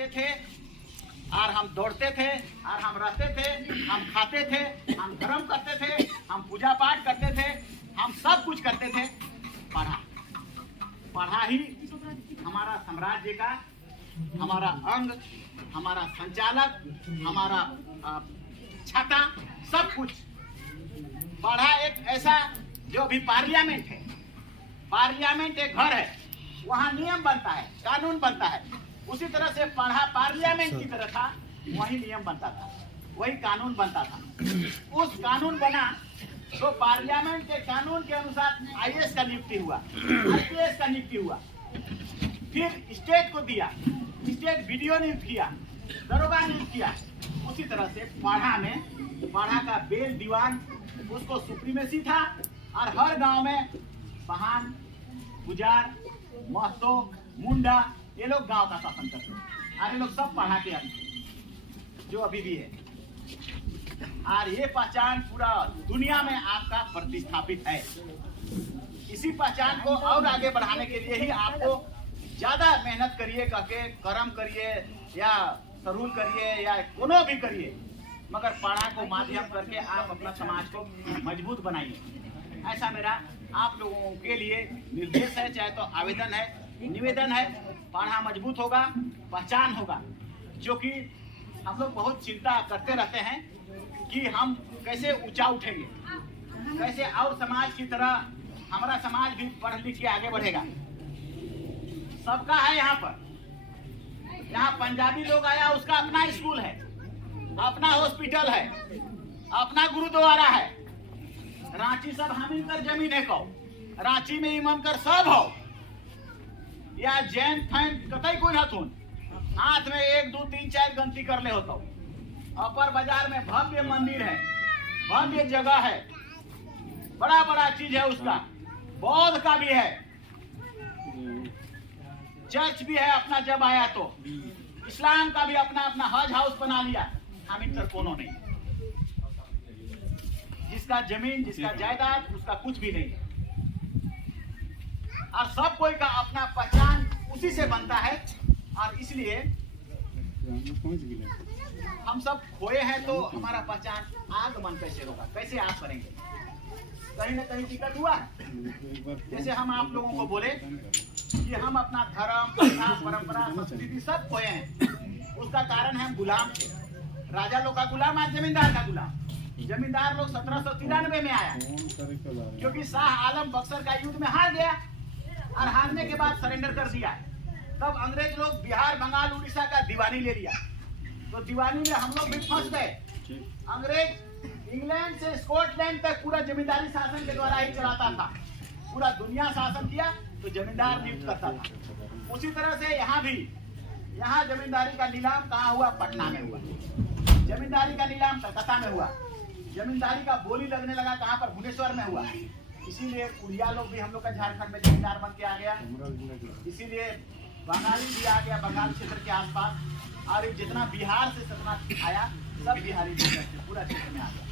करते थे और हम दौड़ते थे और हम रहते थे, हम खाते थे, हम धर्म करते थे, हम पूजा पाठ करते थे, हम सब कुछ करते थे। पढ़ा ही हमारा साम्राज्य का, हमारा अंग, हमारा संचालक, हमारा छाता, सब कुछ। पढ़ा एक ऐसा जो भी पार्लियामेंट है, पार्लियामेंट एक घर है, वहाँ नियम बनता है, कानून बनता है। उसी तरह से पढ़ा पार्लियामेंट की तरह था, वही नियम बनता था, वही कानून बनता था। उस कानून बना तो पार्लियामेंट के कानून के अनुसार आईएएस का नियुक्ति हुआ, आईपीएस का नियुक्ति हुआ। फिर स्टेट को दिया, स्टेट वीडियो नियुक्त किया, दरोगा नियुक्त किया। उसी तरह से पढ़ा का बेल दीवान, उसको सुप्रीमेसी था और हर गांव में पहान, पुजार, महतो, मुंडा, ये लोग गांव का शासन करते हैं और ये लोग सब पढ़ा के आते जो अभी भी है। और ये पहचान पूरा दुनिया में आपका प्रतिस्थापित है। इसी पहचान को और आगे बढ़ाने के लिए ही आपको ज्यादा मेहनत करिए, करके कर्म करिए या सरूल करिए या कोनो भी करिए, मगर पढ़ा को माध्यम करके आप अपना समाज को मजबूत बनाइए। ऐसा मेरा आप लोगों के लिए निर्देश है, चाहे तो आवेदन है, निवेदन है। पढ़ा मजबूत होगा, पहचान होगा। जो कि हम लोग बहुत चिंता करते रहते हैं कि हम कैसे ऊंचा उठेंगे, कैसे और समाज की तरह हमारा समाज भी पढ़ लिख के आगे बढ़ेगा। सबका है यहाँ पर। यहाँ पंजाबी लोग आया, उसका अपना स्कूल है, अपना हॉस्पिटल है, अपना गुरुद्वारा है। रांची सब हामिल कर जमीन है को, रांची में ईमान कर सब हो या जैन फैन कतई कोई हथुन, हाथ में 1 2 3 4 गंती कर ले होता। अपर बाजार में भव्य मंदिर है, भव्य जगह है, बड़ा बड़ा चीज है उसका। बौद्ध का भी है, चर्च भी है अपना, जब आया तो इस्लाम का भी अपना अपना हज हाउस बना लिया। हम इनकर कोनो नहीं, जिसका जमीन, जिसका जायदाद, उसका कुछ भी नहीं। और सब कोई का अपना पहचान उसी से बनता है। और इसलिए हम सब खोए हैं तो हमारा पहचान आगमन कैसे होगा, कैसे आप करेंगे? कहीं ना कहीं टिकट हुआ। जैसे हम आप लोगों को बोले कि हम अपना धर्म, परंपरा, संस्कृति सब खोए हैं, उसका कारण है हम गुलाम थे। राजा लोग का गुलाम, आज जमींदार का गुलाम। जमींदार लोग 1793 में आया, क्योंकि शाह आलम बक्सर का युद्ध में हार गया और हारने के बाद सरेंडर कर दिया। तब अंग्रेज लोग बिहार, बंगाल, उड़ीसा का दीवानी ले लिया। तो दीवानी में हम लोग भी फंस गए। अंग्रेज इंग्लैंड से स्कॉटलैंड तक पूरा जमींदारी शासन के द्वारा ही चलाता था। पूरा दुनिया शासन किया तो जमींदार नियुक्त करता था। उसी तरह से यहाँ भी, यहाँ जमींदारी का नीलाम कहाँ हुआ? पटना में हुआ। जमींदारी का नीलाम कलकत्ता में हुआ। जमींदारी का बोली लगने लगा कहाँ पर? भुवनेश्वर में हुआ। इसीलिए उड़िया लोग भी हम लोग का झारखंड में जमींदार बन के आ गया। इसीलिए बंगाली भी आ गया, बंगाल क्षेत्र के आसपास। और जितना बिहार से सतना आया, सब बिहारी पूरा क्षेत्र में आ गया।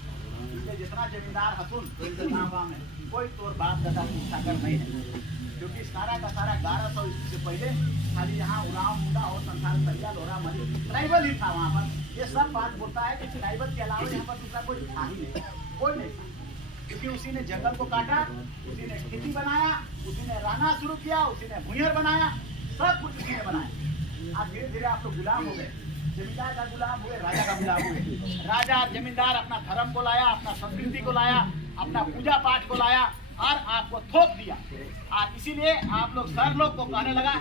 इसलिए जितना जमींदार हसुन गाँव में कोई तोर बाप दादा पूछा कर नहीं है, क्योंकि सारा का सारा 1100 ईस्वी से पहले खाली यहाँ उराव, मुंडा और संसार, सरिया, लोरा, मरी, ट्राइबल ही था वहाँ पर। ये सब बात बोलता है कि ट्राइबल के अलावा यहाँ पर दूसरा कोई था ही नहीं, कोई नहीं था। क्योंकि उसी ने जंगल को काटा, उसी ने खेती बनाया, उसी ने रहना शुरू किया, उसी ने भूंयर बनाया, सब कुछ उसी ने बनाया। आज धीरे धीरे आप लोग गुलाम हो गए। जमींदार का गुलाम हुए, राजा का गुलाम हुए। राजा और जमींदार अपना धर्म को लाया, अपना संस्कृति को लाया, अपना पूजा पाठ को लाया और आपको थोप दिया। और इसीलिए आप लोग सर लोग को कहने लगा,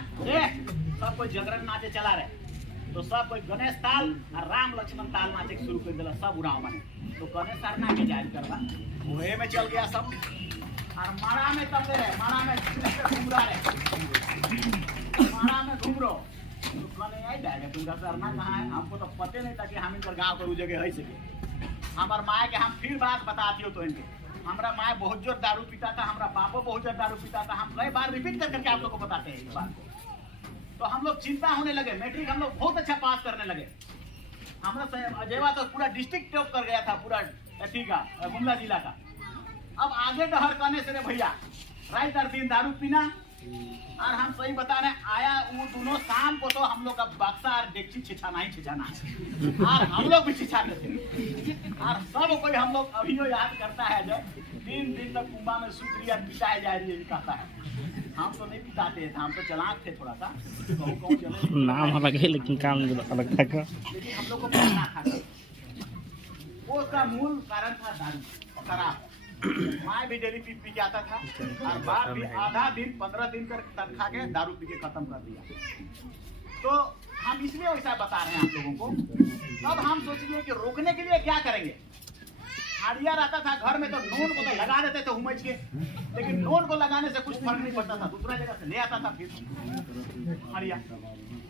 सब कोई जागरण नाचे चला रहे, तो सब कोई गणेश ताल और राम लक्ष्मण ताल नाचे शुरू कर दिला, सब उड़ाव बने। तो गणेश ताल ना के जाहिर करवा, वही में चल गया सब। और माड़ा में तब रहे, माड़ा में घूम रहे, माड़ा में घूम रो तो कहने आई जाएगा तुमका सरना कहाँ है? हमको तो पते नहीं था कि हम इनकर गाँव पर जगह है सके। हमार माए के हम फिर बात बताती हो तो इनके, हमारा माए बहुत जोर दारू पीता था, हमारा बापो बहुत जोर दारू पीता था। हम कई बार रिपीट कर करके आप लोग को बताते हैं इस बात को। तो हम लोग चिंता होने लगे। मैट्रिक हम लोग बहुत अच्छा पास करने लगे। हमारा अजयवा तो पूरा डिस्ट्रिक्ट टॉप कर गया था, पूरा अथी का, गुमला जिला का। अब आगे डहर करने से भैया रात और दिन दारू पीना, और हम सही बता रहे आया वो दोनों शाम को तो हम लोग का बक्सा और डेक्ची छिछाना ही छिछाना है और हम लोग भी छिछाते थे और सब कोई हम लोग अभी याद करता है जब 3 दिन तक कुंभा में सुक्रिया पिटाई जा रही है कहता है। हम तो नहीं पिटाते थे, हम तो चलाक थे थोड़ा सा नाम अलग है लेकिन काम अलग था। लेकिन हम लोग को पढ़ना था वो उसका मूल कारण था दारू शराब। माँ भी डेली पी के आता था और बाप भी आधा दिन 15 दिन कर तनखा के दारू पी के खत्म कर दिया। तो हम इसलिए वैसा बता रहे हैं आप लोगों को। अब हम सोचिए कि रोकने के लिए क्या करेंगे। हाड़िया रहता था घर में तो नोन को तो लगा देते थे उमच के, लेकिन नोन को लगाने से कुछ फर्क नहीं पड़ता था, दूसरा जगह से ले आता था फिर हाड़िया,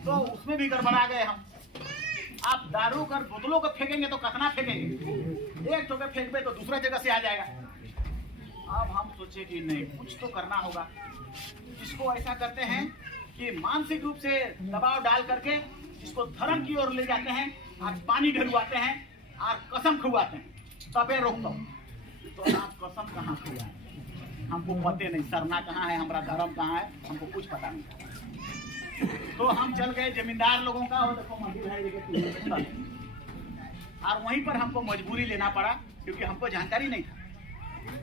तो उसमें भी गड़बड़ा गए हम। आप दारू कर बोतलों को फेंकेंगे तो कितना फेंकेंगे, एक ठोके फेंकबे तो दूसरा जगह से आ जाएगा। अब हम सोचे कि नहीं कुछ तो करना होगा। इसको ऐसा करते हैं कि मानसिक रूप से दबाव डाल करके इसको धर्म की ओर ले जाते हैं और पानी ढलवाते हैं और कसम खुआते हैं तबे रोकता हूँ। तो आप कसम कहाँ खुआए, हमको पते नहीं, सरना कहाँ है, हमारा धर्म कहाँ है, हमको कुछ पता नहीं। तो हम चल गए जमींदार लोगों का, वो देखो मंदिर है और वहीं पर हमको मजबूरी लेना पड़ा क्योंकि हमको जानकारी नहीं था।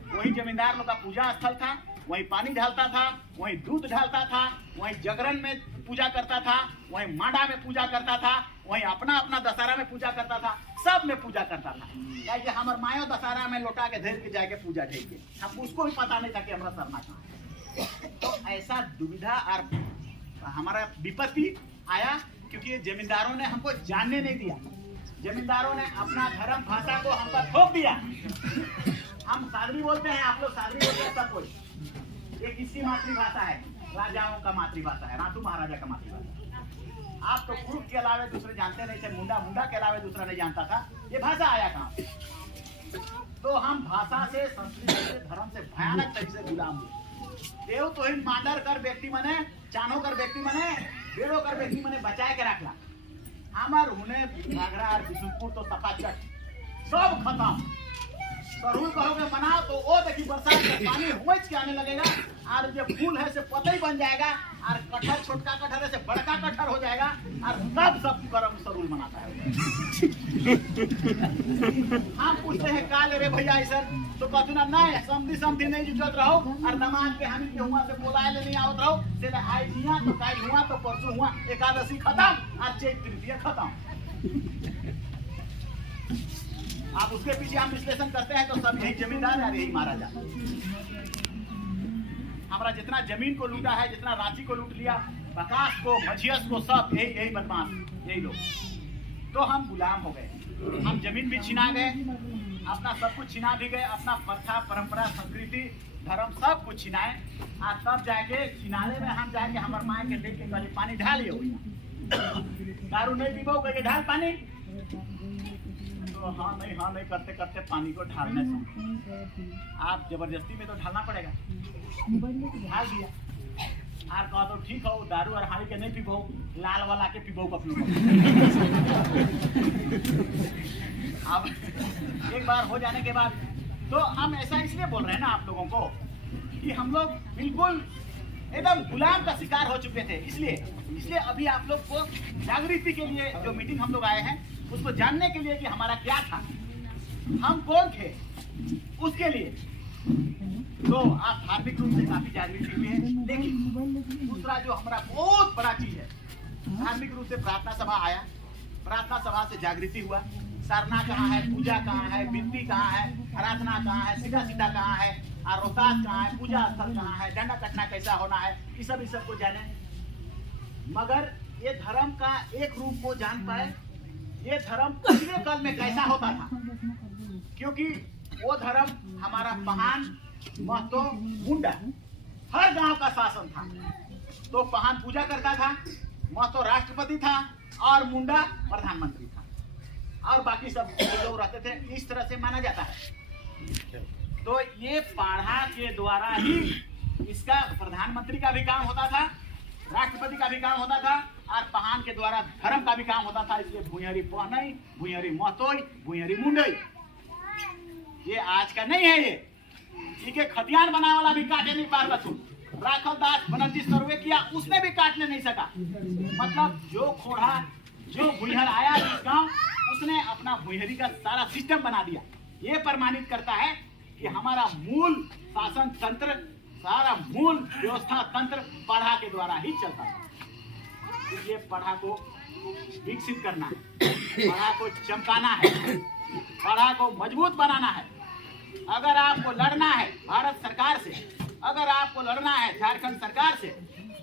वही जमींदार लोग का पूजा स्थल था, वहीं पानी ढालता था, वहीं दूध ढालता था, वहीं जागरण में पूजा करता था, वहीं मांडा में पूजा करता था, वहीं अपना अपना दशहरा में पूजा करता था, सब में पूजा करता था। क्या हमारे मायो दशहरा में लौटा के धेर के जाके पूजा ढेल के, हम उसको भी पता नहीं था कि हमारा सरना कहाँ है। तो ऐसा दुविधा और हमारा विपत्ति आया क्योंकि जमींदारों ने हमको जानने नहीं दिया। जमींदारों ने अपना धर्म भाषा को हम पर थोप दिया। हम सादरी बोलते हैं, आप लोग सादरी बोलते हैं सब कोई। ये किसकी मातृभाषा है? राजाओं का मातृभाषा है, रातू महाराजा का मातृभाषा। आप तो कुरुख के अलावे दूसरे जानते नहीं थे, मुंडा मुंडा के अलावे दूसरा नहीं जानता था। ये भाषा आया कहाँ? तो हम भाषा से, संस्कृति से, धर्म से भयानक तरीके से गुलाम हुए। देव तो ही मांडर कर व्यक्ति मने, चानो कर व्यक्ति मने, बेड़ो कर व्यक्ति मने बचाए के रखला। हमार हुने घाघरा और बिशुनपुर तो सपाचट सब खत्म। सरूल कहोगे बनाओ तो वो देखी बरसात में पानी हुच के आने लगेगा और जो फूल है से पतई बन जाएगा और कटहर छोटका कटहर है से बड़का कटहर हो जाएगा और तब सब गरम सरूल बनाता है। हम पूछते हैं का ले रे भैया ऐसा, तो कहते ना नहीं समझी समझी नहीं जुटत रहो और दमाग के हामी के हुआ से बोलाए ले नहीं आवत रहो से आज हिया तो काल हुआ तो परसों हुआ, एकादशी खत्म और चैत तृतीया खत्म। आप उसके पीछे हम विश्लेषण करते हैं तो सब यही जमींदार है, यही महाराजा। हमारा जितना जमीन को लूटा है, जितना रांची को लूट लिया, बकास को, मझियस को, सब यही बदमाश, यही लोग। तो हम गुलाम हो गए, हम जमीन भी छिना गए, अपना सब कुछ छिना भी गए, अपना प्रथा परंपरा संस्कृति धर्म सब कुछ छिनाए। और तब जाके छिनाले में हम जाके हमारे माँ के लेके गले पानी ढालिए, दारू नहीं पीबो गए ढाल पानी, तो हाँ नहीं करते करते पानी को ढालने से आप जबरदस्ती में तो ढालना पड़ेगा, ढाल दिया। और कहा तो ठीक हो दारू और हाड़ी के नहीं पीबो, लाल वाला के पीबो अपने। अब एक बार हो जाने के बाद तो हम ऐसा इसलिए बोल रहे हैं ना आप लोगों को कि हम लोग बिल्कुल एकदम गुलाम का शिकार हो चुके थे। इसलिए अभी आप लोग को जागृति के लिए जो मीटिंग हम लोग आए हैं उसको जानने के लिए कि हमारा क्या था, हम कौन थे, उसके लिए। तो आप धार्मिक रूप से काफी जागृत हुए हैं, लेकिन दूसरा जो हमारा बहुत बड़ा चीज है, धार्मिक रूप से प्रार्थना सभा आया, प्रार्थना सभा से जागृति हुआ। सरना कहाँ है, पूजा कहाँ है, बिनती कहाँ है, आराधना कहाँ है, सीधा सीधा कहाँ है, और रोहतास कहाँ है, पूजा स्थल कहाँ है, डंडा कटना कैसा होना है, ये सब को जाने। मगर ये धर्म का एक रूप को जान पाए, ये धर्म पिछले काल में कैसा होता था, क्योंकि वो धर्म हमारा पहान महतो मुंडा हर गांव का शासन था। तो पहान पूजा करता था, महतो राष्ट्रपति था और मुंडा प्रधानमंत्री था, और बाकी सब लोग रहते थे। इस तरह से माना जाता है। तो ये पाढ़ा के द्वारा ही इसका प्रधानमंत्री का भी काम होता था, राष्ट्रपति का भी काम होता था, और पहान के द्वारा धर्म का भी काम होता था। इसलिए भुइयरी पहनई, भुइयरी महतोई, भुइयरी मुंडई, ये आज का नहीं है। ये खतियान बनाने वाला भी काटे नहीं पार बचू। राखल दास बनर्जी सर्वे किया, उसने भी काटने नहीं सका। मतलब जो खोड़ा, जो भुइहर आया इस गांव, उसने अपना भुइहरी का सारा सिस्टम बना दिया। ये प्रमाणित करता है कि हमारा मूल शासन तंत्र, सारा मूल व्यवस्था तंत्र पढ़ा के द्वारा ही चलता है। इसलिए पढ़ा को विकसित करना है, पढ़ा को चमकाना है, पढ़ा को मजबूत बनाना है। अगर आपको लड़ना है भारत सरकार से, अगर आपको लड़ना है झारखंड सरकार से,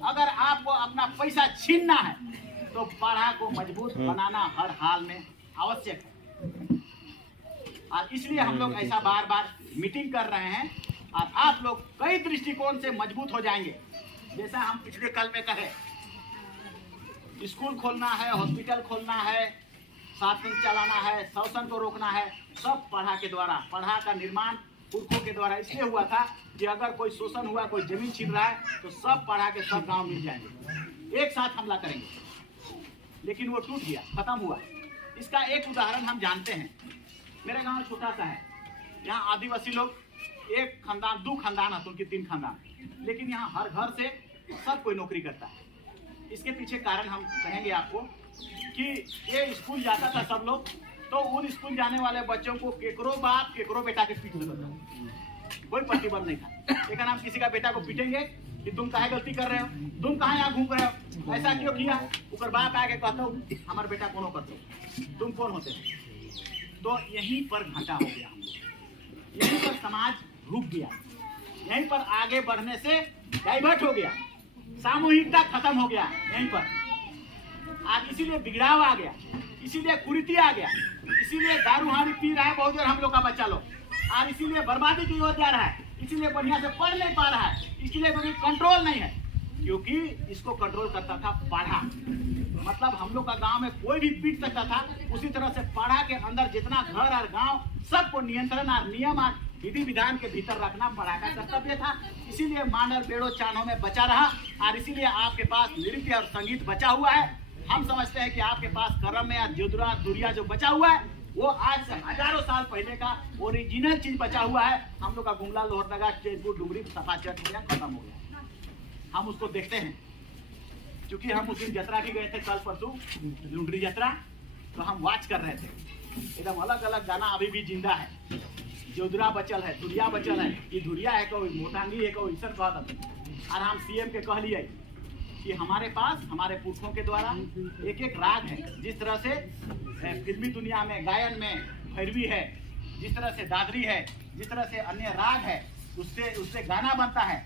अगर आपको अपना पैसा छीनना है, तो पढ़ा को मजबूत बनाना हर हाल में आवश्यक है। और इसलिए हम लोग ऐसा बार बार मीटिंग कर रहे हैं और आप लोग कई दृष्टिकोण से मजबूत हो जाएंगे। जैसा हम पिछले कल में कहे, स्कूल खोलना है, हॉस्पिटल खोलना है, शासन चलाना है, शोषण को रोकना है, सब पढ़ा के द्वारा। पढ़ा का निर्माण पुरखों के द्वारा इसलिए हुआ था कि अगर कोई शोषण हुआ, कोई जमीन छीन रहा है, तो सब पढ़ा के सब गांव मिल जाएंगे, एक साथ हमला करेंगे। लेकिन वो टूट गया, खत्म हुआ। इसका एक उदाहरण हम जानते हैं। मेरा गांव छोटा सा है, यहाँ आदिवासी लोग एक खानदान, 2 खानदान है, उनकी 3 खानदान, लेकिन यहाँ हर घर से सब कोई नौकरी करता है। इसके पीछे कारण हम कहेंगे आपको कि ये स्कूल जाता था सब लोग, तो उन स्कूल जाने वाले बच्चों को केकरो बाप केकरो बेटा के पीट देता था, कोई प्रतिबंध नहीं था। लेकिन हम किसी का बेटा को पीटेंगे कि तुम काहे गलती कर रहे हो, तुम कहाँ यहाँ घूम रहे हो, ऐसा क्यों किया, ऊपर बाप आके कहता हूँ हमारे बेटा कौन करते हो, तुम कौन होते हो। तो यहीं पर घाटा हो गया हम लोग, यहीं पर समाज रुक गया, यहीं पर आगे बढ़ने से डाइवर्ट हो गया, सामूहिकता खत्म हो गया यहीं पर। आज इसीलिए बिगड़ाव आ गया, इसीलिए कुरीति आ गया, इसीलिए दारू हारी पी रहा है बहुत देर हम लोग का बच्चा लोग, और इसीलिए बर्बादी की ओर जा रहा है, इसीलिए बढ़िया से पढ़ नहीं पा रहा है, इसलिए कोई कंट्रोल नहीं है, क्योंकि इसको कंट्रोल करता था पढ़ा। मतलब हम लोग का गांव में कोई भी पीट सकता था, उसी तरह से पढ़ा के अंदर जितना घर और गांव सबको नियंत्रण और नियम और विधि विधान के भीतर रखना पढ़ा का कर्तव्य था। इसीलिए मानर बेड़ो चानों में बचा रहा, और इसीलिए आपके पास नृत्य और संगीत बचा हुआ है। हम समझते हैं कि आपके पास कर्म में या जोदरा दुरिया जो बचा हुआ है, वो आज से हजारों साल पहले का ओरिजिनल चीज बचा हुआ है। हम लोग का गुमला, लोहरदगा, चैनपुर, डुगरी, सफाचट हो गया, खत्म हो गया। हम उसको देखते हैं, क्योंकि हम उस दिन यात्रा भी गए थे कल परसों, लुंडरी यात्रा, तो हम वॉच कर रहे थे। एकदम अलग अलग गाना अभी भी जिंदा है, जोदरा बचल है, दुरिया बचल है, ये दुरिया है कोई, मोटांगी है कोई, ईसर कहता। और हम सीएम के कह लिए कि हमारे पास हमारे पुरखों के द्वारा एक एक राग है। जिस तरह से फिल्मी दुनिया में गायन में भैरवी है, जिस तरह से दादरी है, जिस तरह से अन्य राग है, उससे गाना बनता है।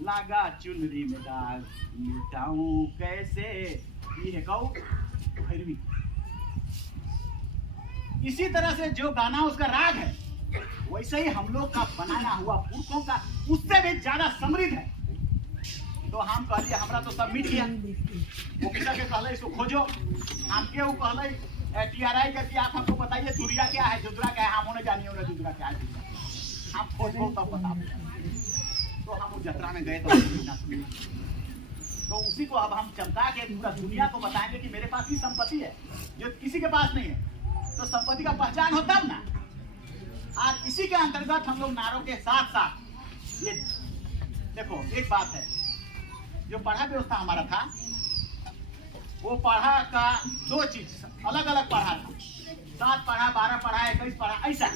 लागा चुनरी में दाग मिटाऊं कैसे, ये है कहो भैरवी। इसी तरह से जो गाना उसका राग है, वैसे ही हम लोग का बनाया हुआ पुरखों का उससे भी ज्यादा समृद्ध है। तो हम कहलिए हमरा तो सब मिट गया, ऑफिसर के कहले इसको खोजो, हम के वो कहले टीआरआई करके आप हमको बताइए दुरिया क्या है, जोदरा क्या है, हम उन्हें जानिए उन्हें जोदरा क्या है, हम खोजो तब बता। तो हम उस यात्रा में गए तो उसी को अब हम चमका के पूरा दुनिया को बताएंगे कि मेरे पास ही संपत्ति है जो किसी के पास नहीं है। तो संपत्ति का पहचान हो तब ना। और इसी के अंतर्गत हम लोग नारों के साथ साथ ये देखो, एक बात है, जो पढ़ा व्यवस्था हमारा था, वो पढ़ा का 2 चीज अलग अलग पढ़ा था। 7 पढ़ा, 12 पढ़ा, 21 पढ़ा, ऐसा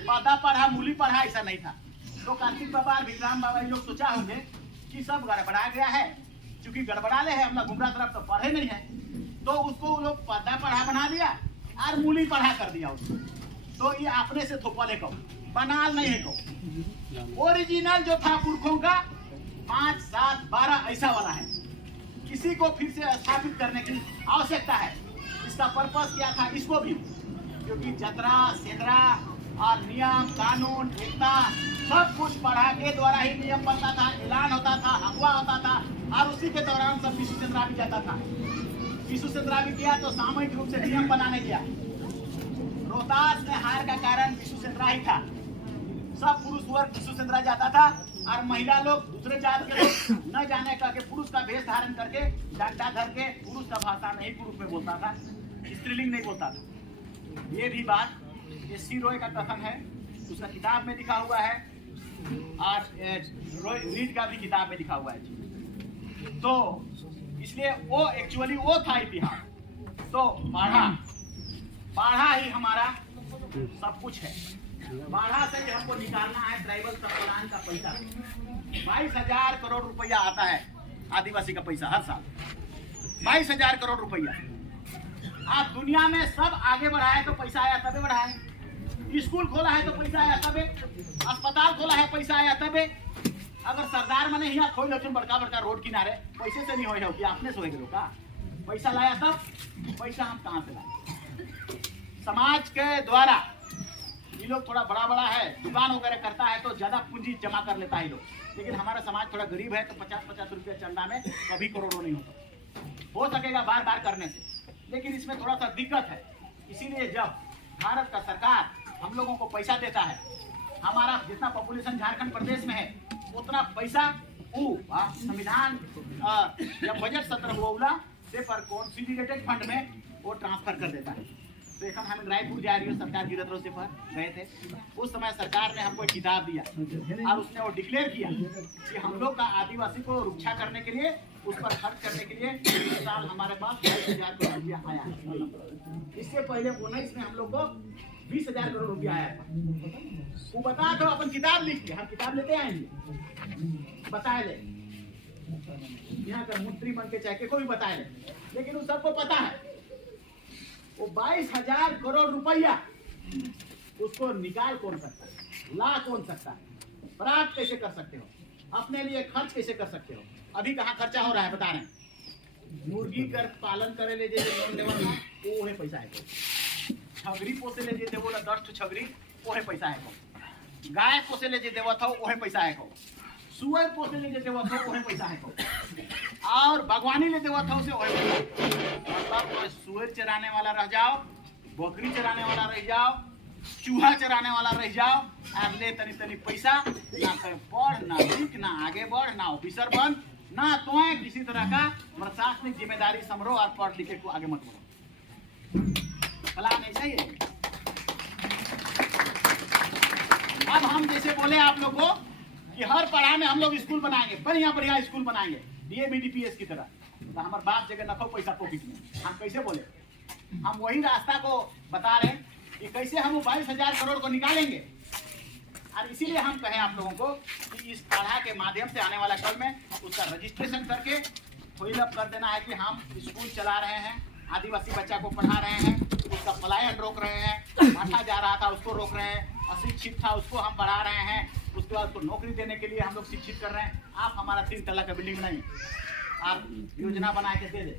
पादा पढ़ा, मूली पढ़ा, ऐसा नहीं था। तो कार्तिक बाबा और विक्राम बाबा ये लोग सोचा होंगे कि सब गड़बड़ा गया है, क्योंकि गड़बड़ाले है, हम लोग गुमरा तरफ तो पढ़े नहीं है, तो उसको वो लोग पादा पढ़ा बना दिया और मूली पढ़ा कर दिया उसको। तो ये अपने से थोपले को बनाल नहीं है को, ओरिजिनल जो था पुरखों का 5, 7, 12 ऐसा वाला है। किसी को फिर से स्थापित करने की आवश्यकता है। इसका पर्पस क्या था, इसको भी, क्योंकि जतरा सेंद्रा और नियम कानून एकता सब कुछ पढ़ा के द्वारा ही नियम बनता था, ऐलान होता था, अगवा होता था, और उसी के दौरान सब विशु चंद्रा भी जाता था। विशु चंद्रा भी किया तो सामूहिक रूप से नियम बनाने गया। रोहतास में हार का कारण विशु चंद्रा ही था। सब पुरुष वर्ग विशु चंद्रा जाता था, और महिला लोग दूसरे जात के लोग न जाने करके पुरुष का वेश धारण करके डंडा धर के पुरुष का भाषा नहीं पुरुष में बोलता था, स्त्रीलिंग नहीं बोलता था। ये भी बात ये सी रॉय का कथन है, उसका किताब में लिखा हुआ है। और रीड का भी किताब में लिखा हुआ है। तो इसलिए वो एक्चुअली वो था इतिहास। तो पढ़ा ही हमारा सब कुछ है। बाढ़ा से भी हमको निकालना है ट्राइबल सम्मेलन का पैसा। 22,000 करोड़ रुपया आता है आदिवासी का पैसा हर साल, 22,000 करोड़ रुपया। आप दुनिया में सब आगे बढ़ाए तो पैसा आया तबे बढ़ाए, स्कूल खोला है तो पैसा आया तबे, अस्पताल खोला है पैसा आया तबे। अगर सरदार मने यहाँ खोल लचुन बड़का बड़का रोड किनारे पैसे से नहीं हो कि आपने से हो का पैसा लाया तब पैसा हम कहाँ से लाए? समाज के द्वारा ये लोग थोड़ा बड़ा बड़ा है, दुकान वगैरह करता है तो ज्यादा पूंजी जमा कर लेता है लोग, लेकिन हमारा समाज थोड़ा गरीब है तो 50-50 रुपया चंदा में कभी करोड़ों नहीं होता। हो सकेगा बार बार करने से, लेकिन इसमें थोड़ा सा दिक्कत है। इसीलिए जब भारत का सरकार हम लोगों को पैसा देता है, हमारा जितना पॉपुलेशन झारखंड प्रदेश में है उतना पैसा संविधान जब बजट सत्र हुआ से पर कॉन्सोलिडेटेड फंड में वो ट्रांसफर कर देता है। तो एक हम रायपुर जा रही है सरकार की तरफ से पर गए थे, उस समय सरकार ने हमको एक किताब दिया और उसने वो डिक्लेयर किया कि हम लोग का आदिवासी को रक्षा करने के लिए, उस पर खर्च करने के लिए इस साल हमारे पास 22,000 करोड़ रुपया आया है। इससे पहले 19 में हम लोग को 20,000 करोड़ रुपया आया था। वो बता दो अपन किताब लिख के, हम किताब लेते आएंगे, बताए ले यहाँ का मंत्री बन के चाहे कोई बताए ले, लेकिन उन सबको पता है वो 22,000 करोड़ रुपया उसको निकाल कौन सकता है, ला कौन सकता है, प्राप्त कैसे कर सकते हो, अपने लिए खर्च कैसे कर सकते हो? अभी कहाँ खर्चा हो रहा है बता रहे हैं। मुर्गी कर पालन करे ले जे लोन देवा था वो है पैसा है, छगरी पोसे ले जे देवो 10 छगरी वो है पैसा है, गाय पोसे ले जे देवा था वो है पैसा है, सुअर पोसे ले जे देवा था वो है पैसा है, और बागवानी ले देवा था उसे वही मतलब सुअर चराने वाला रह जाओ, बकरी चराने वाला रह जाओ, चूहा चराने वाला रह जाओ, और ले तनी तनी पैसा ना पढ़ ना लिख ना आगे बढ़ ना ऑफिसर बन ना तो किसी तरह का प्रशासनिक जिम्मेदारी संभरो और पढ़ लिखे को आगे मत बढ़ो। प्लान ऐसा ही है। अब हम जैसे बोले आप लोग को कि हर पढ़ा में हम लोग स्कूल बनाएंगे, बढ़िया बढ़िया स्कूल बनाएंगे DABDPS की तरह, तो हमारे बाप जगह नखो पैसा पॉकेट में। हम कैसे बोले? हम वही रास्ता को बता रहे हैं कि कैसे हम 22,000 करोड़ को निकालेंगे। और इसीलिए हम कहें आप लोगों को कि इस पढ़ा के माध्यम से आने वाला कल में उसका रजिस्ट्रेशन करके फिलअप कर देना है कि हम स्कूल चला रहे हैं, आदिवासी बच्चा को पढ़ा रहे हैं, उसका पलायन रोक रहे हैं, भाषा जा रहा था उसको रोक रहे हैं, अशिक्षित था उसको हम पढ़ा रहे हैं, उसके बाद उसको नौकरी देने के लिए हम लोग शिक्षित कर रहे हैं। आप हमारा 3 तला का बिल्डिंग नहीं, आप योजना बना के दे दे,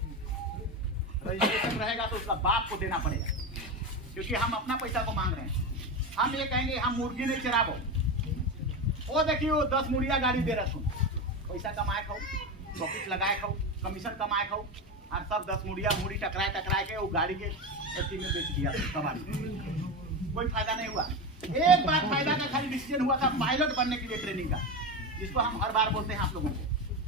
रजिस्ट्रेशन रहेगा तो उसका बाप को देना पड़ेगा, क्योंकि हम अपना पैसा को मांग रहे हैं। हम ये कहेंगे हम मुर्गी नहीं चराबो, वो देखिए वो 10 मुड़िया गाड़ी दे रहा, पैसा कमाए खाओ, प्रॉफिट लगाए खाओ, कमीशन कमाए खाओ, और सब 10 मुड़िया मुड़ी टकराए के वो गाड़ी के में बेच दिया कबाड़ी, कोई फायदा नहीं हुआ। एक बार फायदा का खाली डिसीजन हुआ था पायलट बनने के लिए ट्रेनिंग का, जिसको हम हर बार बोलते हैं आप लोगों को।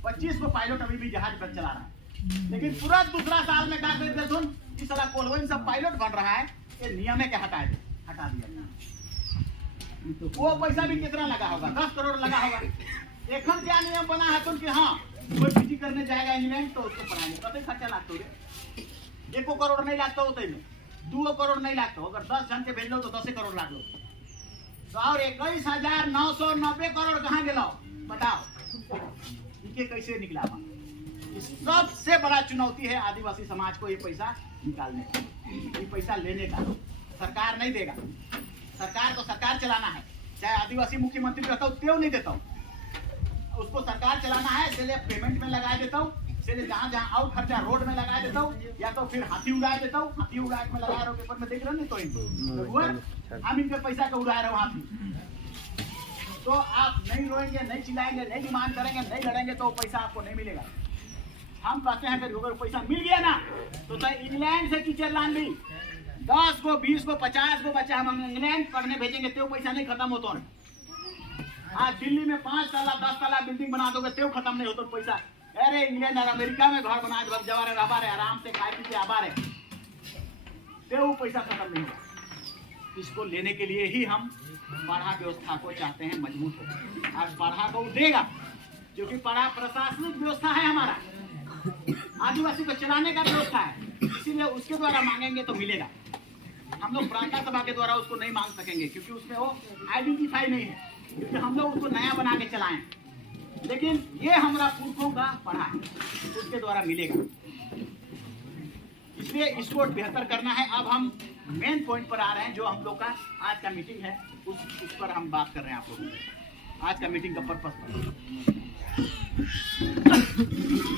25 को पायलट अभी भी जहाज पर चला रहा है, लेकिन तुरंत दूसरा साल में क्या करते सुन इस साला कोलवन सब पायलट बन रहा है, ये नियम है क्या हटा दिया। वो पैसा भी कितना लगा होगा, 10 करोड़ लगा होगा। एक क्या नियम बना है तुम कि हाँ कोई पीटी करने जाएगा इंग्लैंड तो उसको पढ़ाएंगे, कते खर्चा लागतो रे? 1 करोड़ नहीं लागतो होते में, 2 करोड़ नहीं लागतो, अगर 10 जन के भेज लो तो 10 करोड़ लाग लो, तो और 21,990 करोड़ कहाँ गेलो बताओ, इनके कैसे निकला? सबसे बड़ा चुनौती है आदिवासी समाज को ये पैसा निकालने का, ये पैसा लेने का। सरकार नहीं देगा, सरकार को सरकार चलाना है, चाहे आदिवासी मुख्यमंत्री रहता हूँ त्यों नहीं देता हूँ, उसको सरकार चलाना है, इसलिए पेमेंट में लगा देता हूँ, इसलिए जहाँ जहाँ आउट खर्चा रोड में लगा देता हूँ, या तो फिर हाथी उड़ा देता हूँ, हाथी उड़ा में लगा रहा हूँ, पेपर में देख रहे नहीं तो हम इनके पैसा का उड़ा रहे हो हाथी। तो आप नहीं रोएंगे, नहीं चिल्लाएंगे, नहीं डिमांड करेंगे, नहीं लड़ेंगे तो पैसा आपको नहीं मिलेगा। हम कहते हैं अगर पैसा मिल गया ना तो चाहे इंग्लैंड से टीचर लान ली, 10 को 20 को 50 को बच्चा हम इंग्लैंड पढ़ने भेजेंगे तो पैसा नहीं खत्म होता है। आज दिल्ली में 5 तला 10 तला बिल्डिंग बना दोगे तो खत्म नहीं होता पैसा। अरे इंग्लैंड और अमेरिका में घर बना दो, जवा रहे रहा रहे आराम से खाए पी के आबा रहे, तो पैसा खत्म नहीं होगा। इसको लेने के लिए ही हम पढ़ा व्यवस्था को चाहते हैं मजबूत हो। आज पढ़ा को देगा, क्योंकि पढ़ा प्रशासनिक व्यवस्था है हमारा, आदिवासी को चलाने का व्यवस्था है, इसीलिए उसके द्वारा मांगेंगे तो मिलेगा। हम लोग प्रांता सभा के द्वारा उसको नहीं मांग सकेंगे, क्योंकि उसमें वो आइडेंटिफाई नहीं है, क्योंकि हम लोग उसको नया बना के चलाएं। लेकिन ये हमारा पुरखों का पढ़ा है, उसके द्वारा मिलेगा। इसलिए इसको बेहतर करना है। अब हम मेन पॉइंट पर आ रहे हैं, जो हम लोग का आज का मीटिंग है, उस पर हम बात कर रहे हैं आप लोगों से, आज का मीटिंग का पर्पस पर।